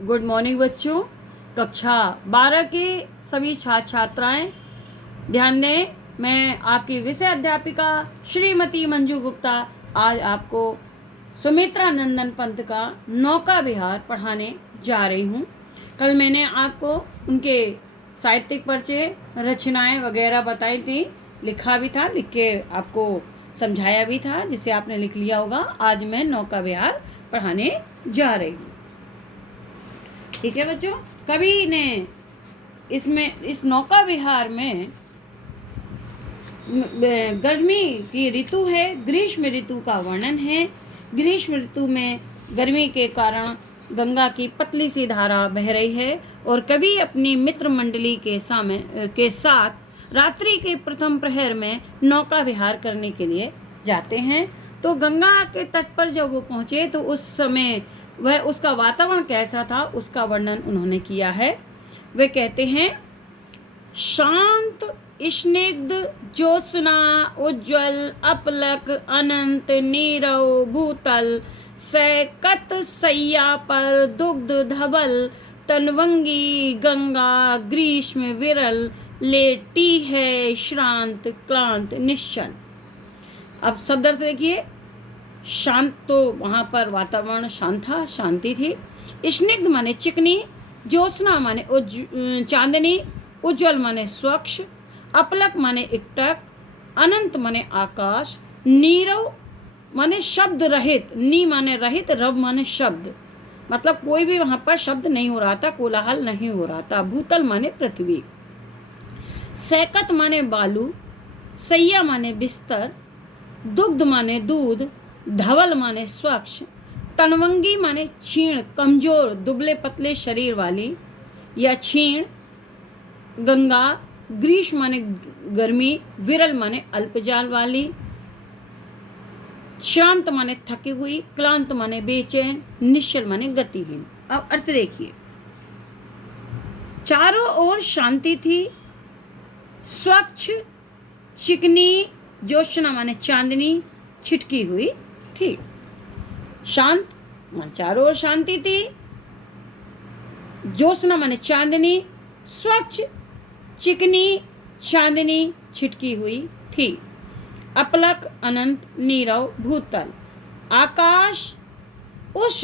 Good morning बच्चों। कक्षा 12 के सभी छात्र छात्राएं ध्यान दें। मैं आपकी विषय अध्यापिका श्रीमती मंजू गुप्ता आज आपको सुमित्रा नंदन पंत का नौका विहार पढ़ाने जा रही हूँ। कल मैंने आपको उनके साहित्यिक परिचय, रचनाएं वगैरह बताई थी, लिखा भी था, लिख के आपको समझाया भी था, जिसे आपने लिख लिया होगा। आज मैं नौका विहार पढ़ाने जा रही हूँ। ठीक है बच्चों, कवि ने इस नौका विहार में गर्मी की ऋतु है, ग्रीष्म ऋतु का वर्णन है। ग्रीष्म ऋतु में गर्मी के कारण गंगा की पतली सी धारा बह रही है और कवि अपनी मित्र मंडली के साथ रात्रि के प्रथम प्रहर में नौका विहार करने के लिए जाते हैं। तो गंगा के तट पर जब वो पहुंचे तो उस समय वह उसका वातावरण कैसा था उसका वर्णन उन्होंने किया है। वे कहते हैं, शांत स्निग्ध ज्योत्सना उज्ज्वल अपलक अनंत नीरव भूतल सैकत सैया पर दुग्ध धवल तनवंगी गंगा ग्रीष्म विरल लेटी है श्रांत क्लांत निश्चल। अब शब्द अर्थ देखिए। शांत, तो वहाँ पर वातावरण शांत था, शांति थी। स्निग्ध माने चिकनी, ज्योत्सना माने चांदनी, उज्ज्वल माने स्वच्छ, अपलक माने एकटक, अनंत माने आकाश, नीरव माने शब्द रहित, नी माने रहित, रव माने शब्द, मतलब कोई भी वहाँ पर शब्द नहीं हो रहा था, कोलाहल नहीं हो रहा था। भूतल माने पृथ्वी, सैकत माने बालू, सैया माने बिस्तर, दुग्ध माने दूध, धवल माने स्वच्छ, तनवंगी माने क्षीण कमजोर दुबले पतले शरीर वाली या क्षीण गंगा, ग्रीष्म माने गर्मी, विरल माने अल्पजाल वाली, शांत माने थकी हुई, क्लांत माने बेचैन, निश्चल माने गतिहीन। अब अर्थ देखिए। चारों ओर शांति थी, स्वच्छ चिकनी ज्योत्सना माने चांदनी छिटकी हुई थी। शांत माने चारों ओर शांति थी, ज्योत्सना माने चांदनी, स्वच्छ चिकनी चांदनी छिटकी हुई थी। अपलक अनंत नीरव भूतल, आकाश उस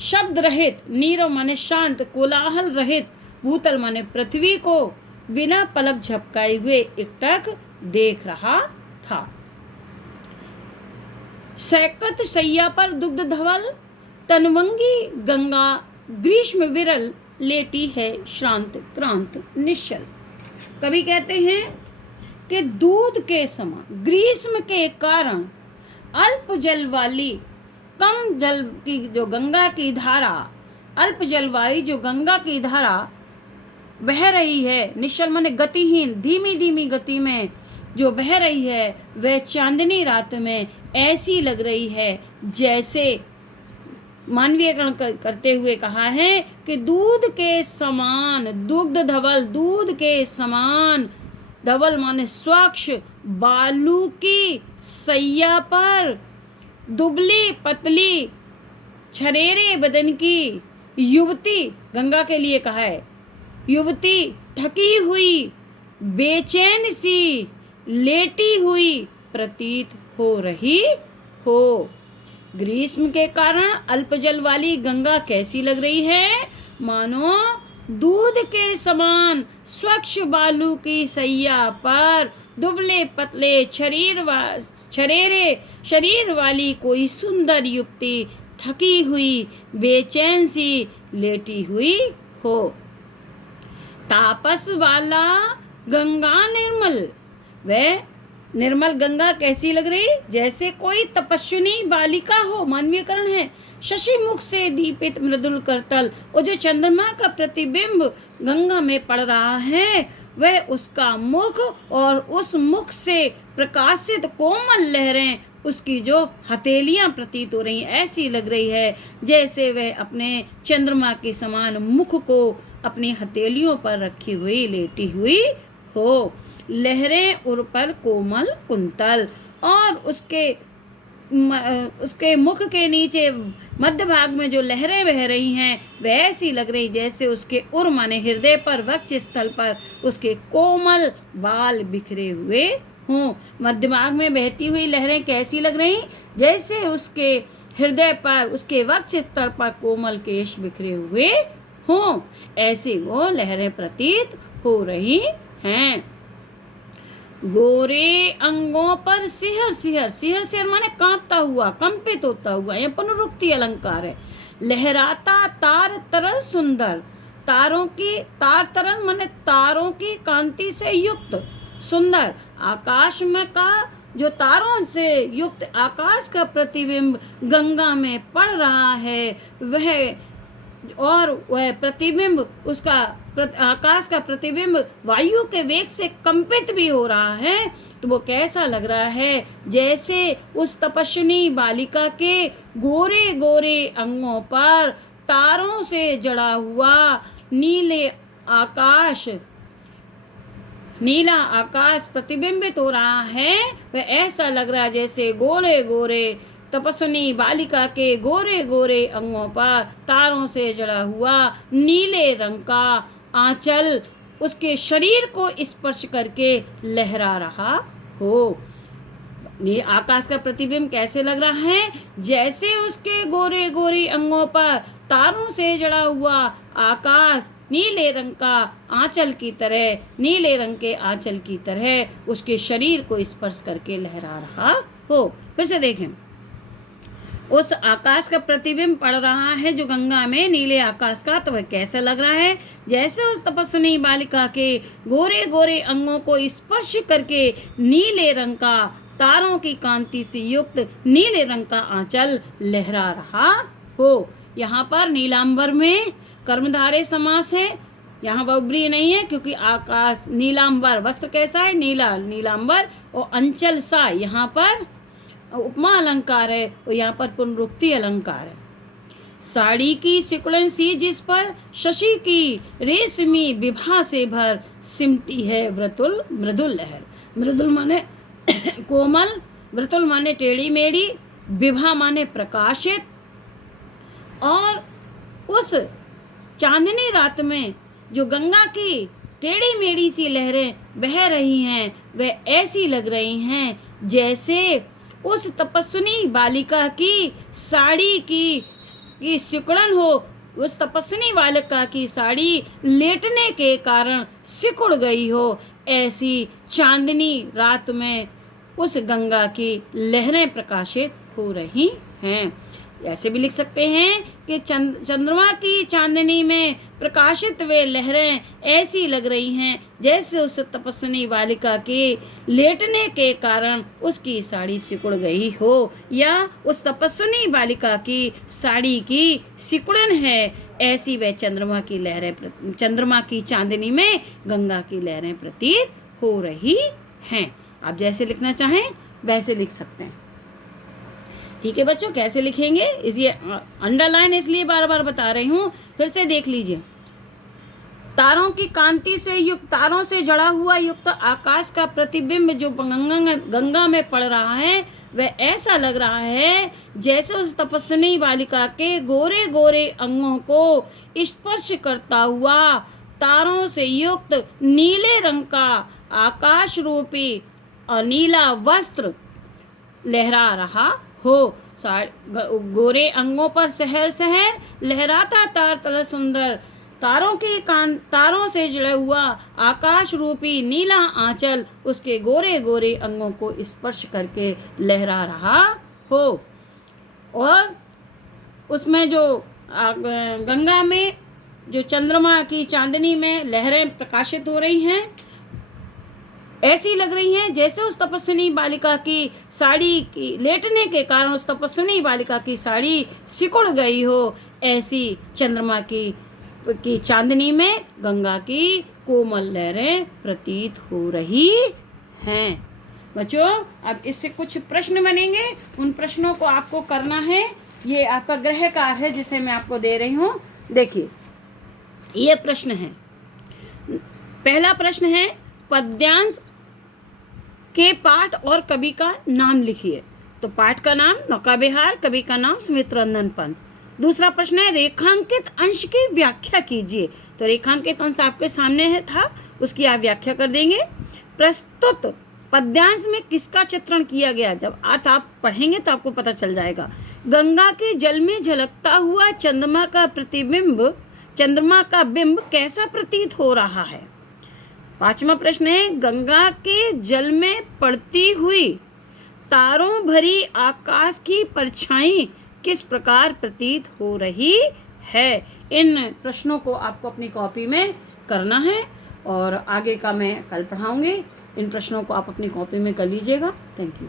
शब्द रहित, नीरव माने शांत कोलाहल रहित, भूतल माने पृथ्वी को बिना पलक झपकाए हुए एकटक देख रहा था। सैकत सैया पर दुग्ध धवल तनवंगी गंगा ग्रीष्म विरल लेटी है श्रांत क्रांत निश्चल। कवि कहते हैं कि दूध के समान ग्रीष्म के कारण अल्प जल वाली कम जल की जो गंगा की धारा, अल्प जल वाली जो गंगा की धारा बह रही है, निश्चल माने गतिहीन, धीमी धीमी गति में जो बह रही है, वह चांदनी रात में ऐसी लग रही है जैसे मानवीयकरण करते हुए कहा है कि दूध के समान, दुग्ध धवल दूध के समान, धवल माने स्वच्छ बालू की सैया पर दुबली पतली छरेरे बदन की युवती, गंगा के लिए कहा है, युवती थकी हुई बेचैन सी लेटी हुई प्रतीत हो रही हो। ग्रीष्म के कारण अल्पजल वाली गंगा कैसी लग रही है? मानो दूध के समान स्वच्छ बालू की सैया पर दुबले पतले छरेरे शरीर वाली कोई सुंदर युवती थकी हुई बेचैन सी लेटी हुई हो। तापस वाला गंगा निर्मल, वह निर्मल गंगा कैसी लग रही? जैसे कोई तपस्विनी बालिका हो, मानवीयकरण है। शशि मुख से दीपित मृदुल करतल, वो जो चंद्रमा का प्रतिबिंब गंगा में पड़ रहा है, वह उसका मुख और उस मुख से प्रकाशित कोमल लहरें, उसकी जो हथेलियां प्रतीत हो रही, ऐसी लग रही है जैसे वह अपने चंद्रमा के समान मुख को अपनी हथेलियों पर रखी हुई लेटी हुई हो। लहरें उर पर कोमल कुंतल, और उसके उसके मुख के नीचे मध्य भाग में जो लहरें बह रही हैं वह ऐसी लग रही जैसे उसके उर माने हृदय पर वक्ष स्थल पर उसके कोमल बाल बिखरे हुए हों। मध्य भाग में बहती हुई लहरें कैसी लग रही? जैसे उसके हृदय पर उसके वक्ष स्थल पर कोमल केश बिखरे हुए हों, ऐसी वो लहरें प्रतीत हो रही हैं। गोरे अंगों पर सिहर सिहर, सिहर सिहर माने कांपता हुआ, कंपित होता हुआ, यह पुनरुक्ति अलंकार है। लहराता तार तरल सुंदर, तारों की तार तरल माने तारों की कांति से युक्त सुंदर आकाश में का जो तारों से युक्त आकाश का प्रतिबिंब गंगा में पड़ रहा है वह प्रतिबिंब उसका आकाश का प्रतिबिंब वायु के वेग से कंपित भी हो रहा है, तो वो कैसा लग रहा है? जैसे उस तपस्विनी बालिका के गोरे गोरे अंगों पर तारों से जड़ा हुआ नीला आकाश प्रतिबिंबित हो रहा है। वह ऐसा लग रहा है जैसे गोरे गोरे तपस्विनी बालिका के गोरे गोरे अंगों पर तारों से जड़ा हुआ नीले रंग का आंचल उसके शरीर को स्पर्श करके लहरा रहा हो। आकाश का प्रतिबिंब कैसे लग रहा है? जैसे उसके गोरे गोरे अंगों पर तारों से जड़ा हुआ आकाश नीले रंग का आंचल की तरह, नीले रंग के आंचल की तरह उसके शरीर को स्पर्श करके लहरा रहा हो। फिर से देखें, उस आकाश का प्रतिबिंब पड़ रहा है जो गंगा में नीले आकाश का, तो वह कैसा लग रहा है? जैसे उस तपस्विनी बालिका के गोरे गोरे अंगों को स्पर्श करके नीले रंग का तारों की कांति से युक्त नीले रंग का आंचल लहरा रहा हो। यहाँ पर नीलांबर में कर्मधारय समास है, यहाँ बहुब्रीहि नहीं है, क्योंकि आकाश नीलांबर वस्त्र कैसा है? नीला, नीलांबर, और अंचल सा यहाँ पर उपमा अलंकार है और यहाँ पर पुनरुक्ति अलंकार है। साड़ी की सिकुड़न सी जिस पर शशि की रेशमी विभा से भर सिमटी है मृदुल मृदुल लहर। मृदुल माने कोमल, मृदुल माने टेढ़ी मेढ़ी, विभा माने प्रकाशित। और उस चांदनी रात में जो गंगा की टेढ़ी मेढ़ी सी लहरें बह रही हैं वह ऐसी लग रही हैं जैसे उस तपस्विनी बालिका की साड़ी की सिकुड़न हो। उस तपस्विनी बालिका की साड़ी लेटने के कारण सिकुड़ गई हो, ऐसी चांदनी रात में उस गंगा की लहरें प्रकाशित हो रही हैं। ऐसे भी लिख सकते हैं कि चंद्रमा की चांदनी में प्रकाशित वे लहरें ऐसी लग रही हैं जैसे उस तपस्विनी बालिका के लेटने के कारण उसकी साड़ी सिकुड़ गई हो, या उस तपस्विनी बालिका की साड़ी की सिकुड़न है, ऐसी वह चंद्रमा की चांदनी में गंगा की लहरें प्रतीत हो रही हैं। आप जैसे लिखना चाहें वैसे लिख सकते हैं। ठीक है बच्चों, कैसे लिखेंगे इसलिए अंडरलाइन इसलिए बार बार बता रही हूँ। फिर से देख लीजिए, तारों की कांति से युक्त, तारों से जड़ा हुआ युक्त आकाश का प्रतिबिंब जो गंगा में पड़ रहा है वह ऐसा लग रहा है जैसे उस तपस्विनी बालिका के गोरे गोरे अंगों को स्पर्श करता हुआ तारों से युक्त नीले रंग का आकाश रूपी नीला वस्त्र लहरा रहा हो। गोरे अंगों पर सहर सहर लहराता तार तल सुंदर, तारों से जुड़ा हुआ आकाश रूपी नीला आंचल उसके गोरे गोरे अंगों को स्पर्श करके लहरा रहा हो। और उसमें जो गंगा में जो चंद्रमा की चांदनी में लहरें प्रकाशित हो रही हैं ऐसी लग रही हैं जैसे उस तपस्विनी बालिका की साड़ी की लेटने के कारण उस तपस्विनी बालिका की साड़ी सिकुड़ गई हो, ऐसी चंद्रमा की चांदनी में गंगा की कोमल लहरें प्रतीत हो रही हैं। बच्चों, अब इससे कुछ प्रश्न बनेंगे, उन प्रश्नों को आपको करना है। ये आपका गृह कार्य है जिसे मैं आपको दे रही हूँ। देखिए, ये प्रश्न है। पहला प्रश्न है, पद्यांश के पाठ और कवि का नाम लिखिए। तो पाठ का नाम नौका विहार, कवि का नाम सुमित्र रंजन पंत। दूसरा प्रश्न है रेखांकित अंश की व्याख्या कीजिए। तो रेखांकित अंश आपके सामने है था, उसकी आप व्याख्या कर देंगे। प्रस्तुत पद्यांश में किसका चित्रण किया गया? जब अर्थ आप पढ़ेंगे तो आपको पता चल जाएगा। गंगा के जल में झलकता हुआ चंद्रमा का बिंब कैसा प्रतीत हो रहा है? पांचवा प्रश्न है गंगा के जल में पड़ती हुई तारों भरी आकाश की परछाई किस प्रकार प्रतीत हो रही है? इन प्रश्नों को आपको अपनी कॉपी में करना है और आगे का मैं कल पढ़ाऊंगी। इन प्रश्नों को आप अपनी कॉपी में कर लीजिएगा। Thank you.